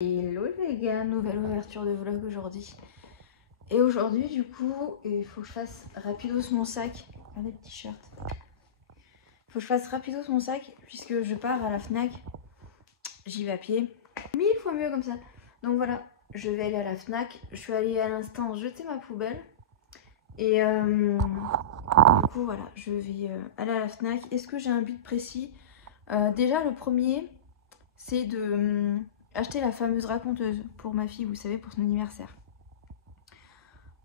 Hello les gars, nouvelle ouverture de vlog aujourd'hui. Et aujourd'hui du coup, il faut que je fasse rapidos mon sac. Regardez le t-shirt. Il faut que je fasse rapidos mon sac puisque je pars à la Fnac. J'y vais à pied. 1000 fois mieux comme ça. Donc voilà, je vais aller à la Fnac. Je suis allée à l'instant jeter ma poubelle. Et du coup voilà, je vais aller à la Fnac. Est-ce que j'ai un but précis? Déjà le premier, c'est de acheter la fameuse raconteuse pour ma fille, vous savez, pour son anniversaire.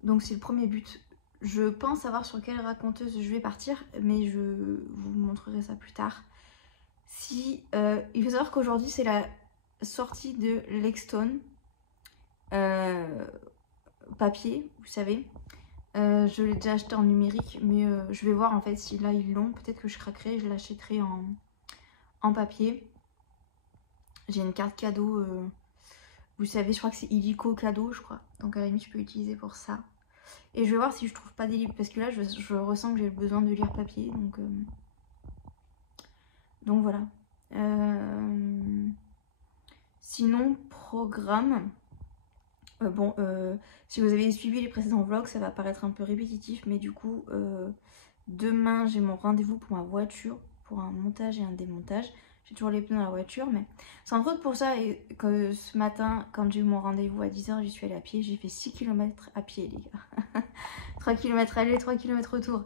Donc c'est le premier but. Je pense savoir sur quelle raconteuse je vais partir, mais je vous montrerai ça plus tard. Il faut savoir qu'aujourd'hui c'est la sortie de Lexstone papier, vous savez. Je l'ai déjà acheté en numérique, mais je vais voir en fait si là ils l'ont. Peut-être que je craquerai, je l'achèterai en papier. J'ai une carte cadeau, vous savez, je crois que c'est illico cadeau, je crois. Donc à la limite, je peux l'utiliser pour ça. Et je vais voir si je trouve pas des livres, parce que là, je ressens que j'ai besoin de lire papier. Donc voilà. Sinon, programme. Si vous avez suivi les précédents vlogs, ça va paraître un peu répétitif. Mais du coup, demain, j'ai mon rendez-vous pour ma voiture, pour un montage et un démontage. J'ai toujours les pneus dans la voiture, mais c'est entre autres pour ça que ce matin, quand j'ai eu mon rendez-vous à 10 h, j'y suis allée à pied. J'ai fait 6 km à pied, les gars. 3 km aller, 3 km retour.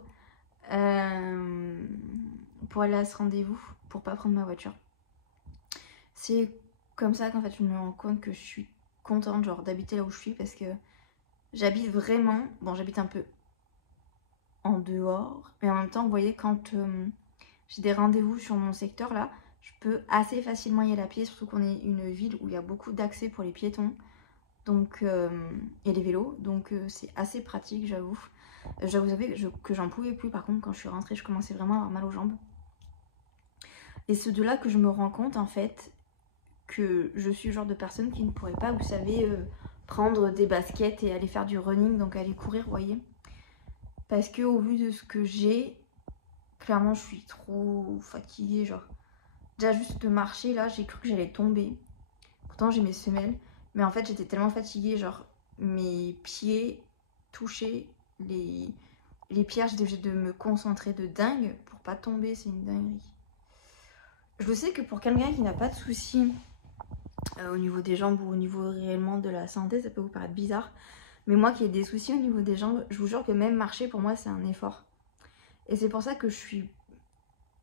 Pour aller à ce rendez-vous, pour pas prendre ma voiture. C'est comme ça qu'en fait, je me rends compte que je suis contente genre d'habiter là où je suis, parce que j'habite vraiment... Bon, j'habite un peu en dehors, mais en même temps, vous voyez, quand j'ai des rendez-vous sur mon secteur, là, je peux assez facilement y aller à pied, surtout qu'on est une ville où il y a beaucoup d'accès pour les piétons donc, et les vélos, donc c'est assez pratique, j'avoue. J'avoue que j'en pouvais plus, par contre, quand je suis rentrée, je commençais vraiment à avoir mal aux jambes. Et c'est de là que je me rends compte, en fait, que je suis le genre de personne qui ne pourrait pas, vous savez, prendre des baskets et aller faire du running, donc aller courir, vous voyez. Parce que au vu de ce que j'ai, clairement, je suis trop fatiguée, genre... Déjà juste de marcher là, j'ai cru que j'allais tomber. Pourtant j'ai mes semelles. Mais en fait j'étais tellement fatiguée, genre mes pieds touchaient les pierres. J'étais obligée de me concentrer de dingue pour pas tomber, c'est une dinguerie. Je sais que pour quelqu'un qui n'a pas de soucis au niveau des jambes ou au niveau réellement de la santé, ça peut vous paraître bizarre. Mais moi qui ai des soucis au niveau des jambes, je vous jure que même marcher pour moi c'est un effort. Et c'est pour ça que je suis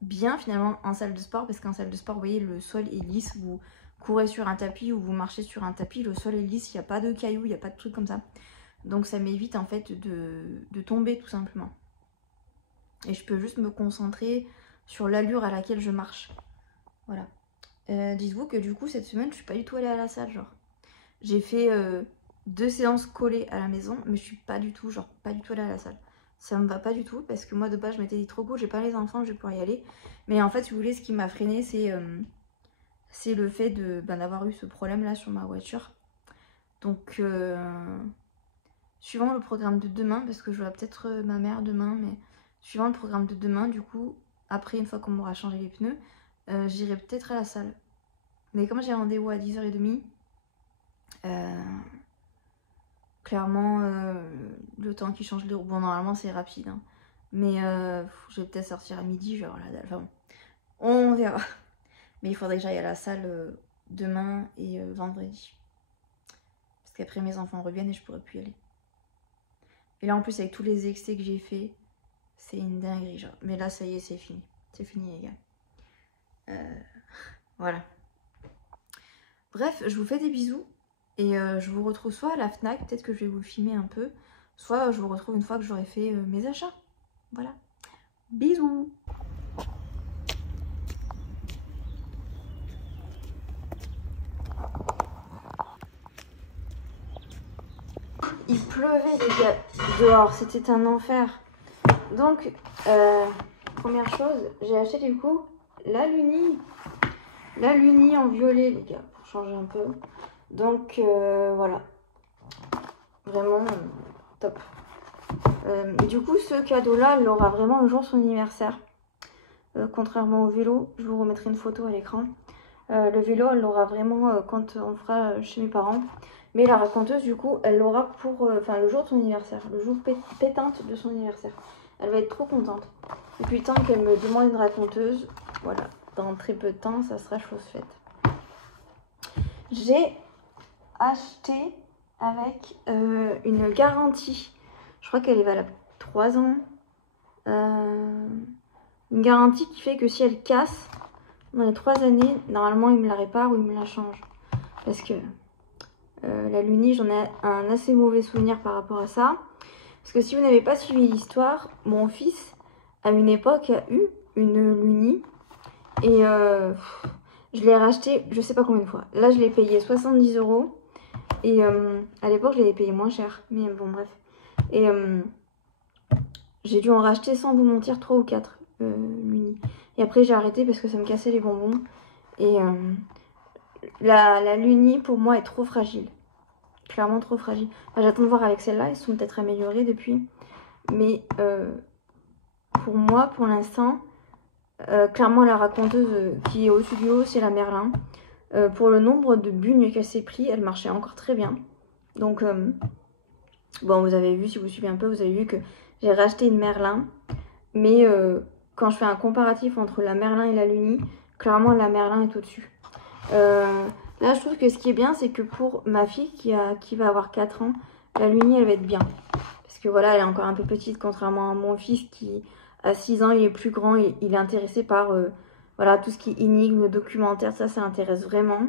bien finalement en salle de sport, parce qu'en salle de sport, vous voyez, le sol est lisse. Vous courez sur un tapis ou vous marchez sur un tapis, le sol est lisse, il n'y a pas de cailloux, il n'y a pas de trucs comme ça. Donc ça m'évite en fait de tomber tout simplement. Et je peux juste me concentrer sur l'allure à laquelle je marche. Voilà. Dites-vous que du coup cette semaine je suis pas du tout allée à la salle, genre. J'ai fait 2 séances collées à la maison, mais je suis pas du tout allée à la salle. Ça me va pas du tout, parce que moi de base je m'étais dit trop cool, j'ai pas les enfants, je vais pouvoir y aller. Mais en fait, si vous voulez, ce qui m'a freiné, c'est le fait d'avoir eu ce problème là sur ma voiture. Donc suivant le programme de demain, parce que je vois peut-être ma mère demain, mais suivant le programme de demain, du coup, après une fois qu'on m'aura changé les pneus, j'irai peut-être à la salle. Mais comme j'ai rendez-vous à 10 h 30, clairement, le temps qui change les roues, bon normalement c'est rapide, hein. Mais je vais peut-être sortir à midi, je vais avoir la dalle, enfin bon, on verra. Mais il faudrait que j'aille à la salle demain et vendredi. Parce qu'après mes enfants reviennent et je pourrai plus y aller. Et là en plus avec tous les excès que j'ai fait, c'est une dinguerie genre. Mais là ça y est, c'est fini. C'est fini les gars. Voilà. Bref, je vous fais des bisous. Et je vous retrouve soit à la Fnac, peut-être que je vais vous filmer un peu, soit je vous retrouve une fois que j'aurai fait mes achats. Voilà. Bisous. Il pleuvait les gars dehors, c'était un enfer. Donc, première chose, j'ai acheté du coup la Luni. La Luni en violet les gars, pour changer un peu. Donc voilà, vraiment top. Du coup ce cadeau là, il aura vraiment le jour de son anniversaire. Contrairement au vélo, je vous remettrai une photo à l'écran. Le vélo, elle l'aura vraiment quand on fera chez mes parents. Mais la raconteuse, du coup, elle l'aura pour le jour de son anniversaire, le jour pétante de son anniversaire. Elle va être trop contente. Et puis, tant qu'elle me demande une raconteuse, voilà, dans très peu de temps, ça sera chose faite. J'ai acheté avec une garantie. Je crois qu'elle est valable 3 ans. Une garantie qui fait que si elle casse, dans les 3 années, normalement, il me la répare ou il me la change. Parce que la Luni, j'en ai un assez mauvais souvenir par rapport à ça. Parce que si vous n'avez pas suivi l'histoire, mon fils, à une époque, a eu une Luni. Et je l'ai racheté, je sais pas combien de fois. Là, je l'ai payé 70 €. Et à l'époque, je l'avais payé moins cher. Mais bon, bref. Et j'ai dû en racheter, sans vous mentir, 3 ou 4 Luni. Et après, j'ai arrêté parce que ça me cassait les bonbons. Et la Luni, pour moi, est trop fragile. Clairement trop fragile. Enfin, j'attends de voir avec celle-là. Ils sont peut-être améliorés depuis. Mais pour moi, pour l'instant, clairement, la raconteuse qui est au-dessus du lot, c'est la Merlin. Pour le nombre de bugnes qu'elle s'est pris, elle marchait encore très bien. Donc, bon, vous avez vu, si vous suivez un peu, vous avez vu que j'ai racheté une Merlin. Mais quand je fais un comparatif entre la Merlin et la Luni, clairement, la Merlin est au-dessus. Là, je trouve que ce qui est bien, c'est que pour ma fille qui va avoir 4 ans, la Luni, elle va être bien. Parce que voilà, elle est encore un peu petite, contrairement à mon fils qui, à 6 ans, il est plus grand. Il est intéressé par voilà, tout ce qui est énigmes, documentaire, ça intéresse vraiment.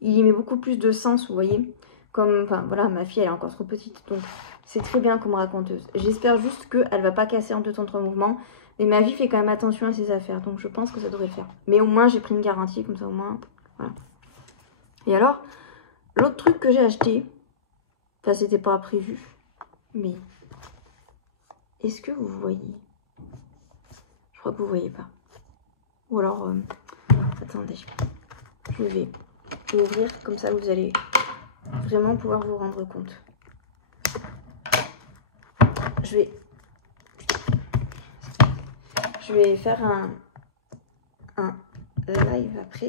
Il y met beaucoup plus de sens, vous voyez. Comme, enfin, voilà, ma fille, elle est encore trop petite, donc c'est très bien comme raconteuse. J'espère juste qu'elle va pas casser en 2-3 mouvements. Mais ma vie fait quand même attention à ses affaires, donc je pense que ça devrait le faire. Mais au moins, j'ai pris une garantie, comme ça, au moins, voilà. Et alors, l'autre truc que j'ai acheté, enfin, c'était pas prévu, mais est-ce que vous voyez? Je crois que vous voyez pas. Ou alors, attendez, je vais ouvrir, comme ça vous allez vraiment pouvoir vous rendre compte. Je vais faire un live après.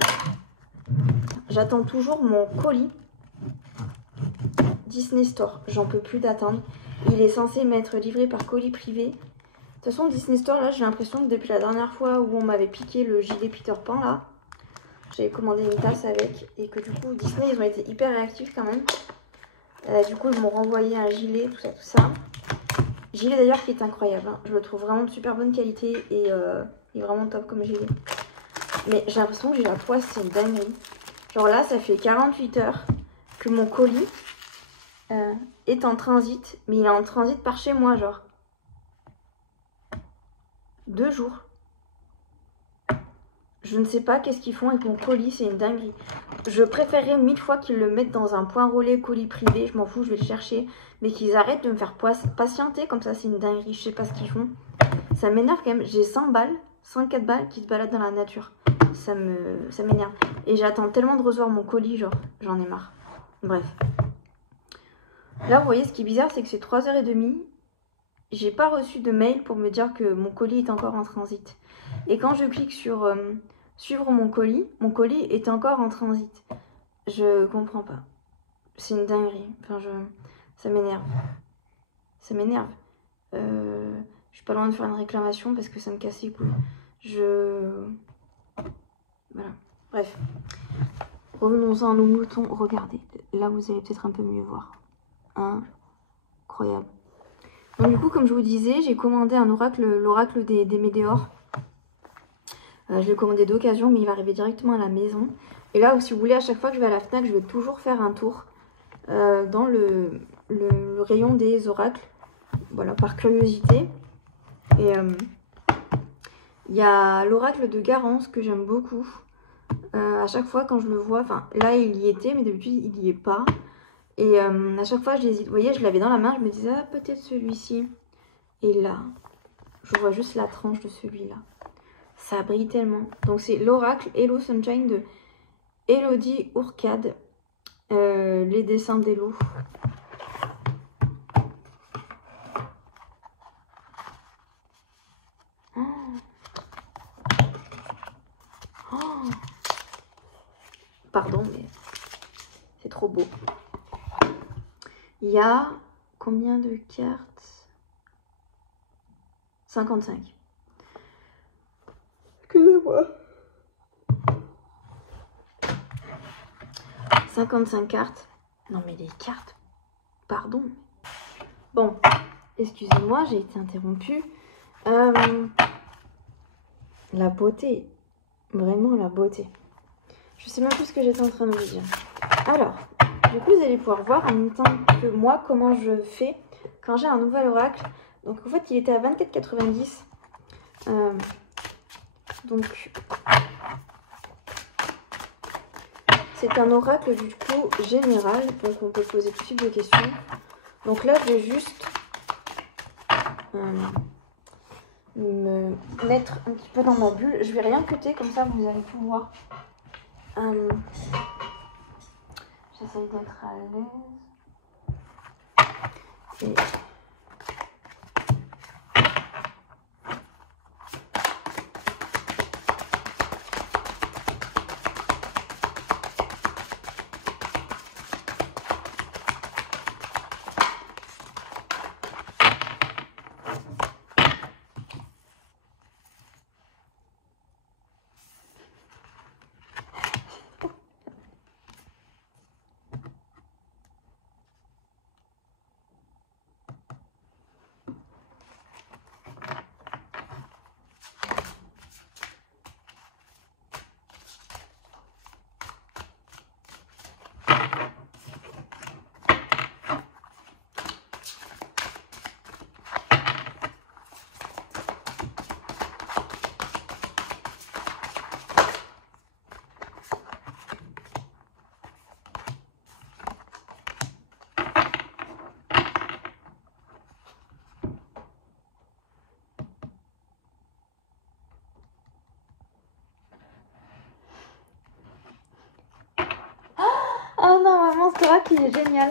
J'attends toujours mon colis Disney Store. J'en peux plus d'attendre. Il est censé m'être livré par colis privé. De toute façon, Disney Store, là, j'ai l'impression que depuis la dernière fois où on m'avait piqué le gilet Peter Pan, là, j'avais commandé une tasse avec. Et que du coup, Disney, ils ont été hyper réactifs quand même. Du coup, ils m'ont renvoyé un gilet, tout ça. Gilet d'ailleurs qui est incroyable. Hein. Je le trouve vraiment de super bonne qualité et il est vraiment top comme gilet. Mais j'ai l'impression que j'ai la poisse, c'est une dinguerie. Genre là, ça fait 48 heures que mon colis est en transit. Mais il est en transit par chez moi, genre. 2 jours. Je ne sais pas qu'est-ce qu'ils font avec mon colis, c'est une dinguerie. Je préférerais 1000 fois qu'ils le mettent dans un point relais colis privé, je m'en fous, je vais le chercher. Mais qu'ils arrêtent de me faire patienter comme ça, c'est une dinguerie, je sais pas ce qu'ils font. Ça m'énerve quand même, j'ai 100 balles, 104 balles qui se baladent dans la nature. Ça m'énerve. Et j'attends tellement de recevoir mon colis, genre, j'en ai marre. Bref. Là, vous voyez, ce qui est bizarre, c'est que c'est 3h30. J'ai pas reçu de mail pour me dire que mon colis est encore en transit. Et quand je clique sur suivre mon colis est encore en transit. Je comprends pas. C'est une dinguerie. Enfin, ça m'énerve. Ça m'énerve. Je suis pas loin de faire une réclamation parce que ça me casse les couilles. Voilà. Bref. Revenons-en à nos moutons. Regardez. Là, vous allez peut-être un peu mieux voir. Incroyable. Donc du coup, comme je vous disais, j'ai commandé un oracle, l'oracle des météores. Je l'ai commandé d'occasion, mais il va arriver directement à la maison. Et là, si vous voulez, à chaque fois que je vais à la FNAC, je vais toujours faire un tour dans le rayon des oracles. Voilà, par curiosité. Et il y a l'oracle de Garance que j'aime beaucoup. À chaque fois quand je le vois, enfin là il y était, mais d'habitude il n'y est pas. Et à chaque fois j'hésite. Vous voyez, je l'avais dans la main, je me disais ah, peut-être celui-ci. Et là, je vois juste la tranche de celui-là. Ça brille tellement. Donc c'est l'oracle Hello Sunshine de Elodie Ourcade. Les dessins d'Hello. Il y a combien de cartes? 55. Excusez-moi. 55 cartes. Non mais les cartes, pardon. Bon, excusez-moi, j'ai été interrompue. La beauté, vraiment la beauté. Je sais même plus ce que j'étais en train de vous dire. Alors, du coup, vous allez pouvoir voir en même temps que moi comment je fais quand j'ai un nouvel oracle. Donc en fait, il était à 24,90. Donc, c'est un oracle du coup général. Donc on peut poser tout type de questions. Donc là, je vais juste me mettre un petit peu dans ma bulle. Je vais rien cuter, comme ça vous allez tout voir. J'essaye d'être à l'aise. Et... Oh non, maman, ce oracle, il est génial.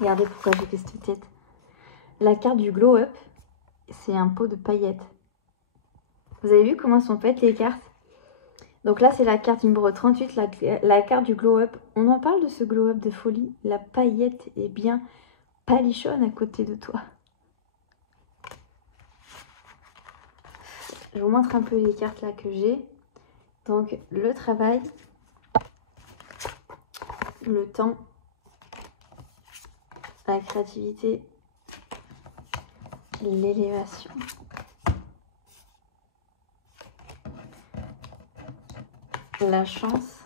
Regardez pourquoi j'ai fait cette tête. La carte du glow up, c'est un pot de paillettes. Vous avez vu comment sont faites les cartes? Donc là, c'est la carte numéro 38, la carte du glow up. On en parle de ce glow up de folie. La paillette est bien palichonne à côté de toi. Je vous montre un peu les cartes là que j'ai. Donc le travail, le temps, la créativité, l'élévation. La chance,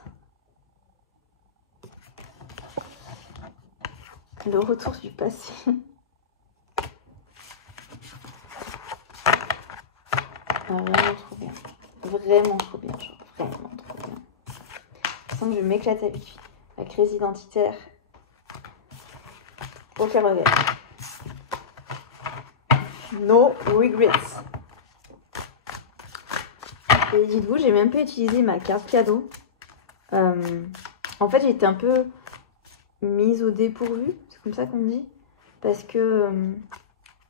le retour du passé. Vraiment trop bien. Vraiment trop bien, genre vraiment trop bien. Je sens que je m'éclate avec lui. La crise identitaire. Aucun regret. No regrets. Et dites-vous, j'ai même pas utilisé ma carte cadeau. En fait, j'ai été un peu mise au dépourvu, c'est comme ça qu'on dit. Parce que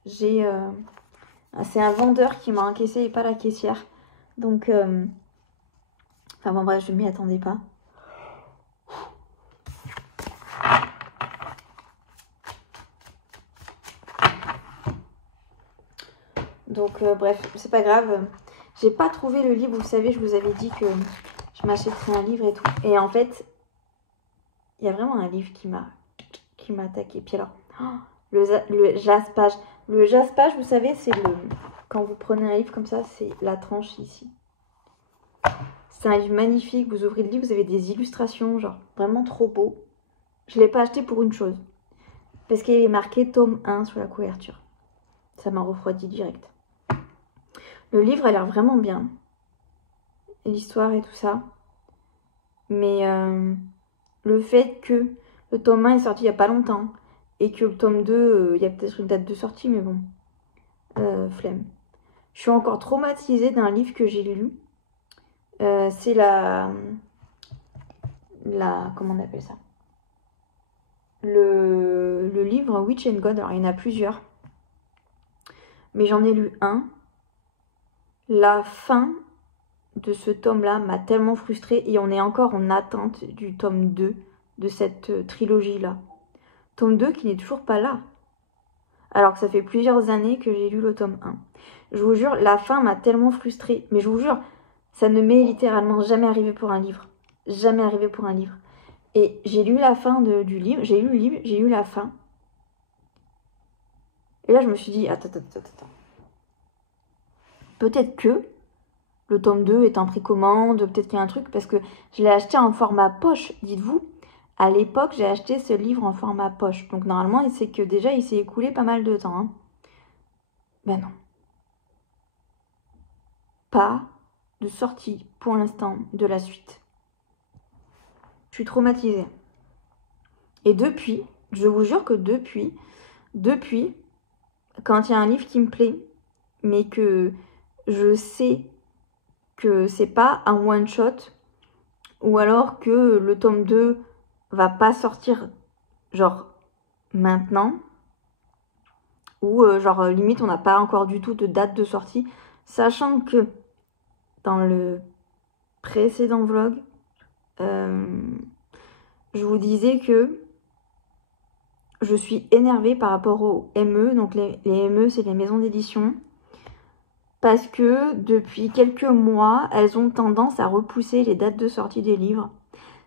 c'est un vendeur qui m'a encaissé et pas la caissière. Donc, enfin bon bref, je m'y attendais pas. Donc bref, c'est pas grave. J'ai pas trouvé le livre, vous savez, je vous avais dit que je m'achèterais un livre et tout. Et en fait, il y a vraiment un livre qui m'a attaqué. Puis alors, Le jaspage. Le jaspage, vous savez, c'est le... Quand vous prenez un livre comme ça, c'est la tranche ici. C'est un livre magnifique. Vous ouvrez le livre, vous avez des illustrations, genre vraiment trop beau. Je ne l'ai pas acheté pour une chose. Parce qu'il est marqué tome 1 sur la couverture. Ça m'a refroidi direct. Le livre a l'air vraiment bien. L'histoire et tout ça. Mais le fait que le tome 1 est sorti il n'y a pas longtemps. Et que le tome 2, il y a peut-être une date de sortie, mais bon. Flemme. Je suis encore traumatisée d'un livre que j'ai lu. C'est la... Comment on appelle ça? Le livre Witch and God. Alors, il y en a plusieurs. Mais j'en ai lu un. La fin de ce tome-là m'a tellement frustrée. Et on est encore en attente du tome 2 de cette trilogie-là. Tome 2 qui n'est toujours pas là. Alors que ça fait plusieurs années que j'ai lu le tome 1. Je vous jure, la fin m'a tellement frustrée. Mais je vous jure, ça ne m'est littéralement jamais arrivé pour un livre. Jamais arrivé pour un livre. Et j'ai lu la fin du livre. J'ai lu le livre, j'ai lu la fin. Et là, je me suis dit, attends. Peut-être que le tome 2 est en précommande, peut-être qu'il y a un truc, parce que je l'ai acheté en format poche, dites-vous. À l'époque, j'ai acheté ce livre en format poche. Donc normalement, c'est que déjà, il s'est écoulé pas mal de temps. Hein. Ben non. Pas de sortie pour l'instant de la suite. Je suis traumatisée. Et depuis, je vous jure que depuis, quand il y a un livre qui me plaît, mais que je sais que c'est pas un one shot, ou alors que le tome 2 va pas sortir genre maintenant, ou genre limite on n'a pas encore du tout de date de sortie, sachant que dans le précédent vlog, je vous disais que je suis énervée par rapport aux ME, donc les ME c'est les maisons d'édition, parce que depuis quelques mois, elles ont tendance à repousser les dates de sortie des livres.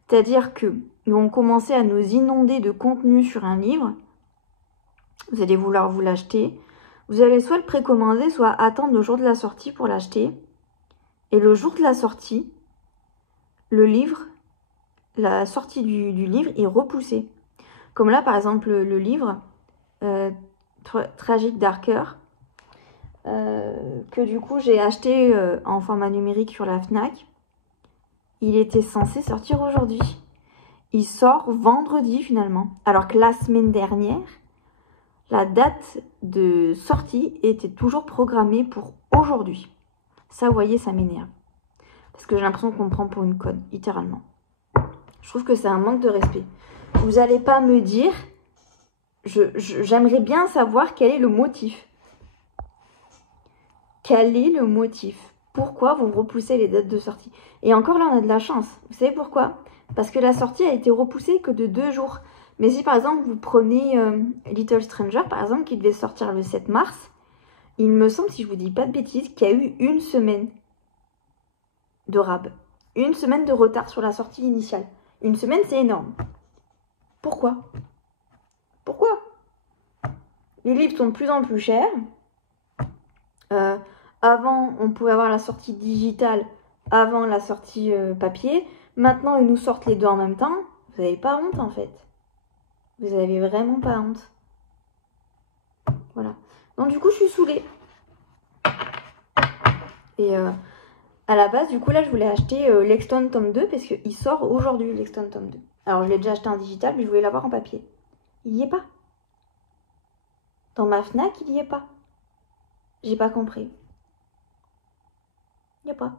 C'est-à-dire que ils vont commencer à nous inonder de contenu sur un livre. Vous allez vouloir vous l'acheter. Vous allez soit le précommander, soit attendre le jour de la sortie pour l'acheter. Et le jour de la sortie, le livre, la sortie du livre est repoussée. Comme là, par exemple, le livre Tragic Darker, que du coup j'ai acheté en format numérique sur la Fnac. Il était censé sortir aujourd'hui. Il sort vendredi finalement. Alors que la semaine dernière, la date de sortie était toujours programmée pour aujourd'hui. Ça, vous voyez, ça m'énerve. Parce que j'ai l'impression qu'on me prend pour une conne, littéralement. Je trouve que c'est un manque de respect. Vous n'allez pas me dire... J'aimerais bien savoir quel est le motif. Quel est le motif? Pourquoi vous repoussez les dates de sortie? Et encore là, on a de la chance. Vous savez pourquoi? Parce que la sortie a été repoussée que de 2 jours. Mais si par exemple vous prenez Little Stranger, par exemple, qui devait sortir le 7 mars, il me semble, si je vous dis pas de bêtises, qu'il y a eu une semaine de rab. Une semaine de retard sur la sortie initiale. Une semaine, c'est énorme. Pourquoi? Pourquoi? Les livres sont de plus en plus chers. Avant, on pouvait avoir la sortie digitale avant la sortie papier. Maintenant, ils nous sortent les deux en même temps. Vous n'avez pas honte, en fait. Vous avez vraiment pas honte. Voilà. Donc, du coup, je suis saoulée. Et à la base, du coup, là, je voulais acheter l'Exton tome 2 parce qu'il sort aujourd'hui, l'Exton tome 2. Alors, je l'ai déjà acheté en digital, mais je voulais l'avoir en papier. Il n'y est pas. Dans ma Fnac, il n'y est pas. J'ai pas compris. Il n'y a pas.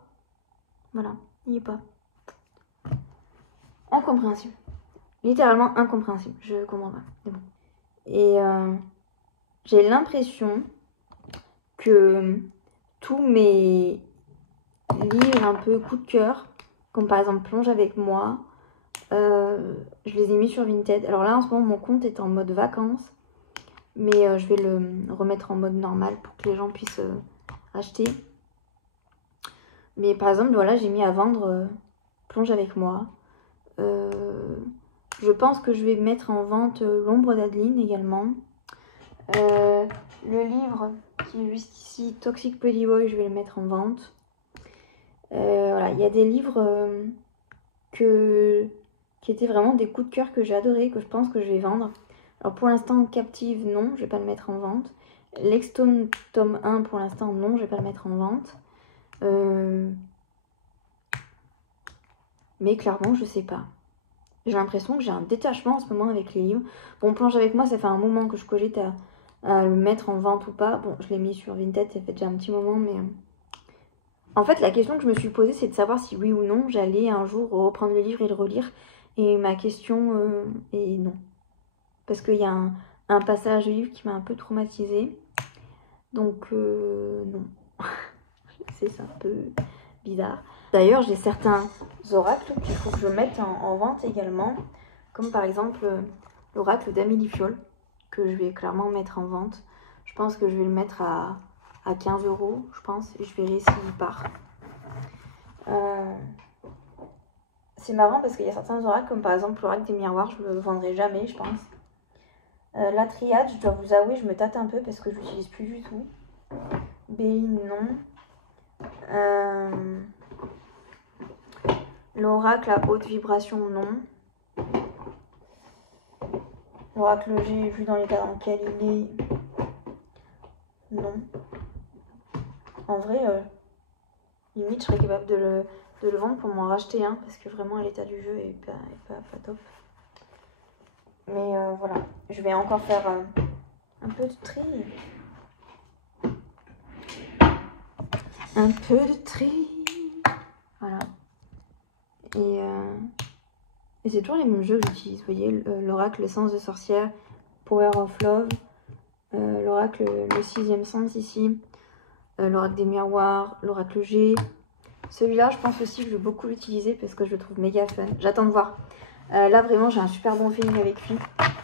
Voilà, il n'y est pas. Incompréhensible. Littéralement incompréhensible. Je comprends pas. C'est bon. Et j'ai l'impression que tous mes livres un peu coup de cœur, comme par exemple Plonge avec moi, je les ai mis sur Vinted. Alors là, en ce moment, mon compte est en mode vacances. Mais je vais le remettre en mode normal pour que les gens puissent acheter. Mais par exemple, voilà, j'ai mis à vendre Plonge avec moi. Je pense que je vais mettre en vente L'ombre d'Adeline également. Le livre qui est juste ici, Toxic Pretty Boy, je vais le mettre en vente. Voilà, il y a des livres qui étaient vraiment des coups de cœur que j'ai adoré, que je pense que je vais vendre. Alors pour l'instant, Captive, non, je vais pas le mettre en vente. Lexstone tome 1, pour l'instant, non, je vais pas le mettre en vente. Mais clairement, je sais pas. J'ai l'impression que j'ai un détachement en ce moment avec les livres. Bon, Planche avec moi, ça fait un moment que je cogite à le mettre en vente ou pas. Bon, je l'ai mis sur Vinted, ça fait déjà un petit moment, mais... En fait, la question que je me suis posée, c'est de savoir si oui ou non, j'allais un jour reprendre le livre et le relire. Et ma question est non. Parce qu'il y a un passage du livre qui m'a un peu traumatisée. Donc, non. C'est un peu bizarre. D'ailleurs, j'ai certains oracles qu'il faut que je mette en vente également. Comme par exemple l'oracle d'Amélie Fiol, que je vais clairement mettre en vente. Je pense que je vais le mettre à 15 €, je pense. Et je verrai s'il part. C'est marrant parce qu'il y a certains oracles, comme par exemple l'oracle des miroirs, je ne le vendrai jamais, je pense. La triade, je dois vous avouer, je me tâte un peu parce que je l'utilise plus du tout. BI, non. L'oracle à haute vibration, non. L'oracle G, vu dans l'état dans lequel il est, non. En vrai, limite, je serais capable de le vendre pour m'en racheter un, parce que vraiment l'état du jeu est pas top. Mais voilà, je vais encore faire un peu de tri. Un peu de tri. Voilà. Et c'est toujours les mêmes jeux que j'utilise. Vous voyez, l'oracle Sens de sorcière, Power of Love, l'oracle le 6e sens ici, l'oracle des miroirs, l'oracle G. Celui-là, je pense aussi que je vais beaucoup l'utiliser parce que je le trouve méga fun. J'attends de voir. Là, vraiment, j'ai un super bon feeling avec lui.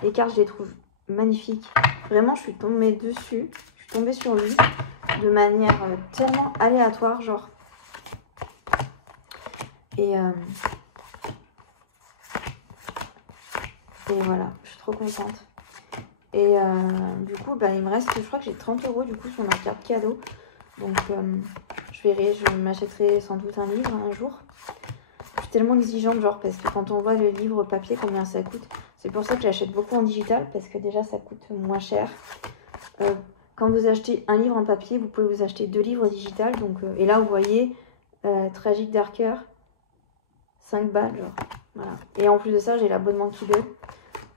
Les cartes, je les trouve magnifiques. Vraiment, je suis tombée dessus. Je suis tombée sur lui de manière tellement aléatoire, genre. Et voilà, je suis trop contente. Et du coup, bah, il me reste, je crois que j'ai 30 € du coup sur ma carte cadeau. Donc, je verrai, je m'achèterai sans doute un livre un jour. Je suis tellement exigeante, genre, parce que quand on voit le livre papier, combien ça coûte, c'est pour ça que j'achète beaucoup en digital, parce que déjà, ça coûte moins cher. Quand vous achetez un livre en papier, vous pouvez vous acheter 2 livres digital. Donc, et là, vous voyez, Tragic Darker, 5 balles, genre. Voilà. Et en plus de ça, j'ai l'abonnement Kindle.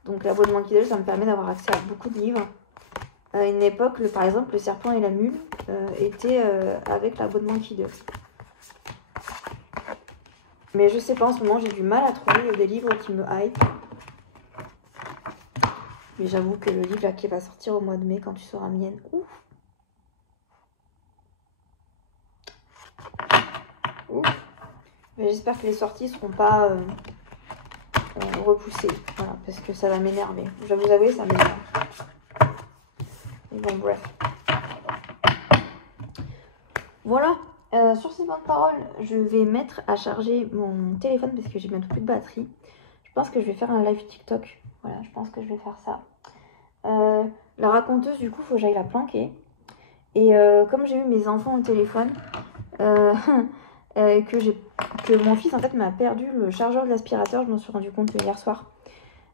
Donc l'abonnement Kindle, ça me permet d'avoir accès à beaucoup de livres. À une époque, par exemple, Le Serpent et la Mule était avec l'abonnement Kindle. Mais je sais pas, en ce moment, j'ai du mal à trouver des livres qui me hype. Mais j'avoue que le livre là, qui va sortir au mois de mai, quand tu seras mienne, ouf. Ouf. Mais j'espère que les sorties seront pas repoussées. Voilà, parce que ça va m'énerver. Je vais vous avouer, ça m'énerve. Et bon, bref. Voilà. Sur ces bonnes paroles, je vais mettre à charger mon téléphone parce que j'ai bientôt plus de batterie. Je pense que je vais faire un live TikTok. Voilà, je pense que je vais faire ça. La raconteuse, du coup, il faut que j'aille la planquer. Et comme j'ai eu mes enfants au téléphone, que mon fils, en fait, m'a perdu le chargeur de l'aspirateur, je m'en suis rendu compte hier soir.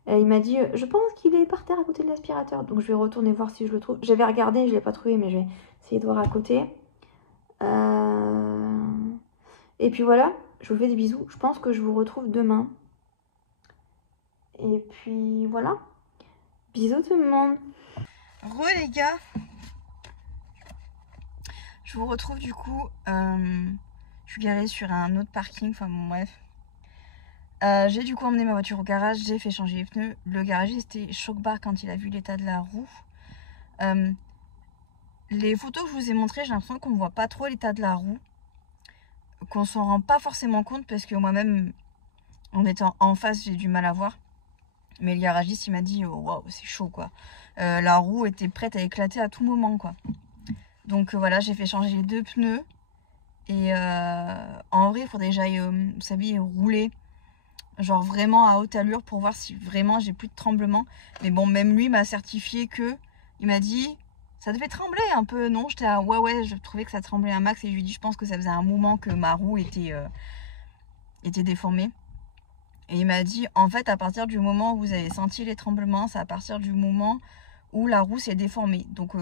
Il m'a dit, je pense qu'il est par terre à côté de l'aspirateur. Donc je vais retourner voir si je le trouve. J'avais regardé, je ne l'ai pas trouvé, mais je vais essayer de voir à côté. Et puis voilà, je vous fais des bisous. Je pense que je vous retrouve demain. Et puis voilà. Bisous tout le monde. Les gars. Je vous retrouve du coup. Je suis garée sur un autre parking. Enfin bon, bref. J'ai du coup emmené ma voiture au garage. J'ai fait changer les pneus. Le garagiste était choc-barre quand il a vu l'état de la roue. Les photos que je vous ai montrées, j'ai l'impression qu'on ne voit pas trop l'état de la roue. Qu'on s'en rend pas forcément compte parce que moi-même, en étant en face, j'ai du mal à voir. Mais le garagiste, il m'a dit, waouh, c'est chaud quoi. La roue était prête à éclater à tout moment quoi. Donc voilà, j'ai fait changer les 2 pneus. Et en vrai, il faudrait que j'aille, vous savez, rouler. Genre vraiment à haute allure pour voir si vraiment j'ai plus de tremblement. Mais bon, même lui m'a certifié que Il m'a dit, ça devait trembler un peu, non? J'étais là, ouais, je trouvais que ça tremblait un max. Et je lui ai dit, je pense que ça faisait un moment que ma roue était déformée. Et il m'a dit, en fait, à partir du moment où vous avez senti les tremblements, c'est à partir du moment où la roue s'est déformée. Donc,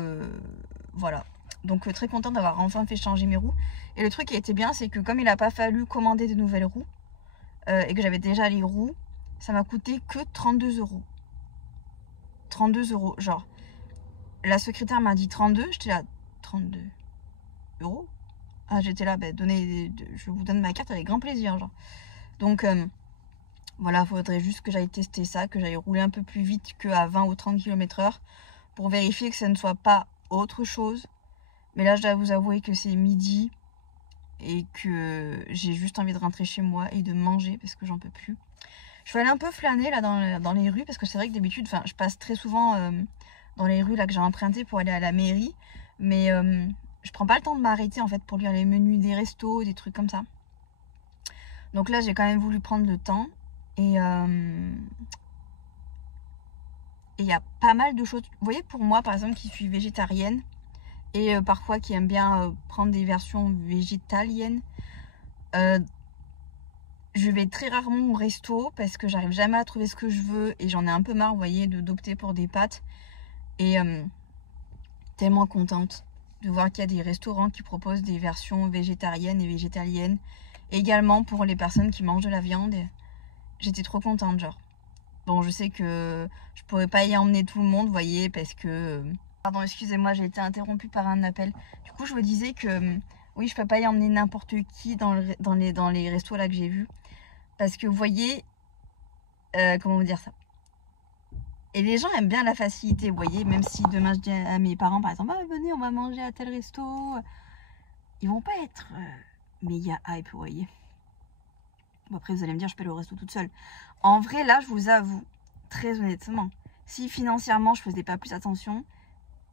voilà. Donc, très contente d'avoir enfin fait changer mes roues. Et le truc qui était bien, c'est que comme il n'a pas fallu commander de nouvelles roues, et que j'avais déjà les roues, ça m'a coûté que 32 euros. 32 euros, genre. La secrétaire m'a dit 32, j'étais là, 32 euros? Ah, j'étais là, je vous donne ma carte avec grand plaisir, genre. Donc, voilà, faudrait juste que j'aille tester ça, que j'aille rouler un peu plus vite qu'à 20 ou 30 km/h pour vérifier que ça ne soit pas autre chose. Mais là, je dois vous avouer que c'est midi et que j'ai juste envie de rentrer chez moi et de manger parce que j'en peux plus. Je vais aller un peu flâner là dans les rues parce que c'est vrai que d'habitude, je passe très souvent dans les rues là que j'ai empruntées pour aller à la mairie. Mais je prends pas le temps de m'arrêter en fait pour lire les menus des restos, des trucs comme ça. Donc là, j'ai quand même voulu prendre le temps. Et il y a pas mal de choses. Vous voyez, pour moi, par exemple, qui suis végétarienne et parfois qui aime bien prendre des versions végétaliennes, je vais très rarement au resto parce que j'arrive jamais à trouver ce que je veux et j'en ai un peu marre, vous voyez, d'opter pour des pâtes. Et tellement contente de voir qu'il y a des restaurants qui proposent des versions végétariennes et végétaliennes. Également pour les personnes qui mangent de la viande. J'étais trop contente, genre. Bon, je sais que je pourrais pas y emmener tout le monde, vous voyez, parce que... Pardon, excusez-moi, j'ai été interrompue par un appel. Du coup, je vous disais que oui, je peux pas y emmener n'importe qui dans les restos là que j'ai vus. Parce que vous voyez, comment vous dire ça? Et les gens aiment bien la facilité, vous voyez, même si demain je dis à mes parents, par exemple, ah, venez, on va manger à tel resto. Ils vont pas être méga hype, vous voyez. Bon, après, vous allez me dire, je paye le resto toute seule. En vrai, là, je vous avoue, très honnêtement, si financièrement je faisais pas plus attention,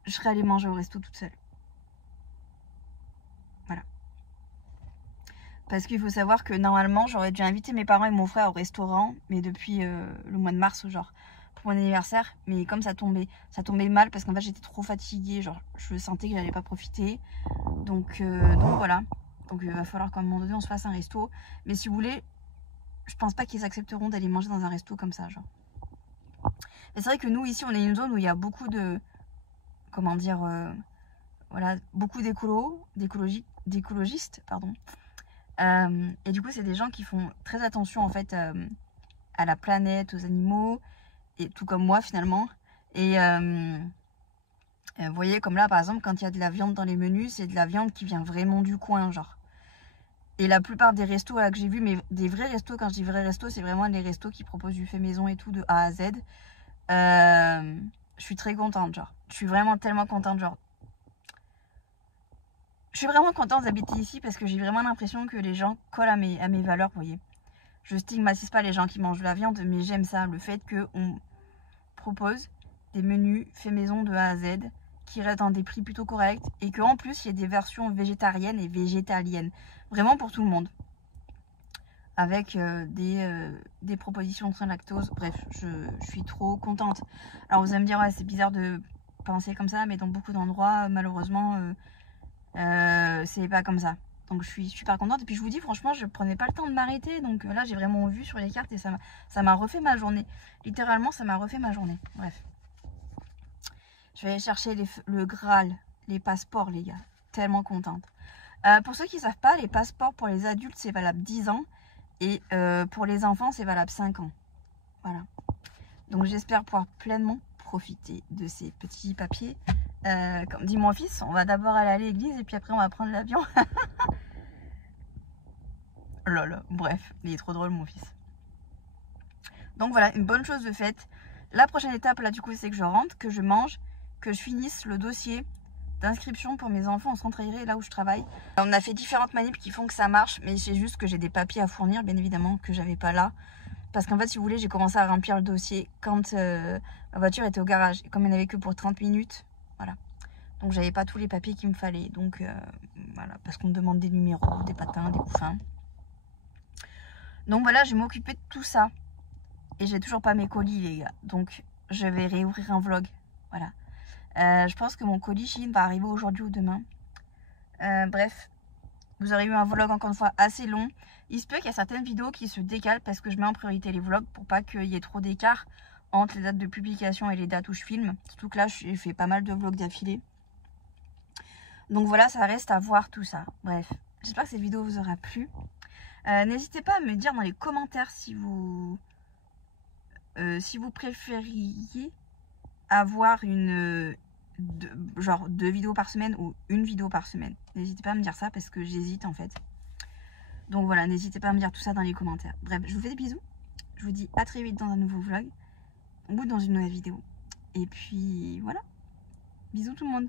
je serais allée manger au resto toute seule. Voilà. Parce qu'il faut savoir que normalement, j'aurais dû inviter mes parents et mon frère au restaurant, mais depuis le mois de mars, genre, pour mon anniversaire. Mais comme ça tombait mal parce qu'en fait, j'étais trop fatiguée, genre, je sentais que j'allais pas profiter. Donc voilà. Donc il va falloir qu'à un moment donné, on se fasse un resto. Mais si vous voulez, je pense pas qu'ils accepteront d'aller manger dans un resto comme ça, genre. Mais c'est vrai que nous, ici, on est une zone où il y a beaucoup de... Comment dire... voilà, beaucoup d'écologistes, pardon. Et du coup, c'est des gens qui font très attention, en fait, à la planète, aux animaux, et tout comme moi, finalement. Et vous voyez, comme là, par exemple, quand il y a de la viande dans les menus, c'est de la viande qui vient vraiment du coin, genre. Et la plupart des restos là, que j'ai vus, mais des vrais restos, quand je dis vrais restos, c'est vraiment les restos qui proposent du fait maison et tout, de A à Z. Je suis très contente, genre. Je suis vraiment tellement contente, genre. Je suis vraiment contente d'habiter ici parce que j'ai vraiment l'impression que les gens collent à mes valeurs, vous voyez. Je stigmatise pas les gens qui mangent de la viande, mais j'aime ça, le fait qu'on propose des menus faits maison de A à Z qui restent dans des prix plutôt corrects et qu'en plus il y ait des versions végétariennes et végétaliennes, vraiment pour tout le monde, avec des propositions sans lactose. Bref, je suis trop contente. Alors vous allez me dire, ouais, c'est bizarre de penser comme ça, mais dans beaucoup d'endroits, malheureusement, c'est pas comme ça. Donc je suis super contente. Et puis je vous dis, franchement, je prenais pas le temps de m'arrêter. Donc là, j'ai vraiment vu sur les cartes et ça m'a refait ma journée. Littéralement, ça m'a refait ma journée. Bref. Je vais aller chercher le Graal, les passeports, les gars. Tellement contente. Pour ceux qui ne savent pas, les passeports pour les adultes, c'est valable 10 ans. Et pour les enfants, c'est valable 5 ans. Voilà. Donc j'espère pouvoir pleinement profiter de ces petits papiers. Comme dit mon fils, on va d'abord aller à l'église et puis après on va prendre l'avion. Lol, bref, il est trop drôle mon fils. Donc voilà, une bonne chose de faite. La prochaine étape là du coup c'est que je rentre, que je mange, que je finisse le dossier d'inscription pour mes enfants au centre aéré là où je travaille. On a fait différentes manips qui font que ça marche, mais c'est juste que j'ai des papiers à fournir bien évidemment que j'avais pas là. Parce qu'en fait si vous voulez j'ai commencé à remplir le dossier quand ma voiture était au garage. Et comme il n'y en avait que pour 30 minutes, voilà. Donc j'avais pas tous les papiers qu'il me fallait. Donc voilà, parce qu'on me demande des numéros, des patins, des couffins. Donc voilà, je vais m'occuper de tout ça. Et j'ai toujours pas mes colis les gars. Donc je vais réouvrir un vlog. Voilà. Je pense que mon colis Shein va arriver aujourd'hui ou demain. Bref, vous aurez eu un vlog encore une fois assez long. Il se peut qu'il y a certaines vidéos qui se décalent parce que je mets en priorité les vlogs pour pas qu'il y ait trop d'écart entre les dates de publication et les dates où je filme. Surtout que là, j'ai fait pas mal de vlogs d'affilée. Donc voilà, ça reste à voir tout ça. Bref, j'espère que cette vidéo vous aura plu. N'hésitez pas à me dire dans les commentaires si vous préfériez avoir genre 2 vidéos par semaine ou 1 vidéo par semaine. N'hésitez pas à me dire ça parce que j'hésite en fait. Donc voilà, n'hésitez pas à me dire tout ça dans les commentaires. Bref, je vous fais des bisous. Je vous dis à très vite dans un nouveau vlog ou dans une nouvelle vidéo. Et puis voilà. Bisous tout le monde.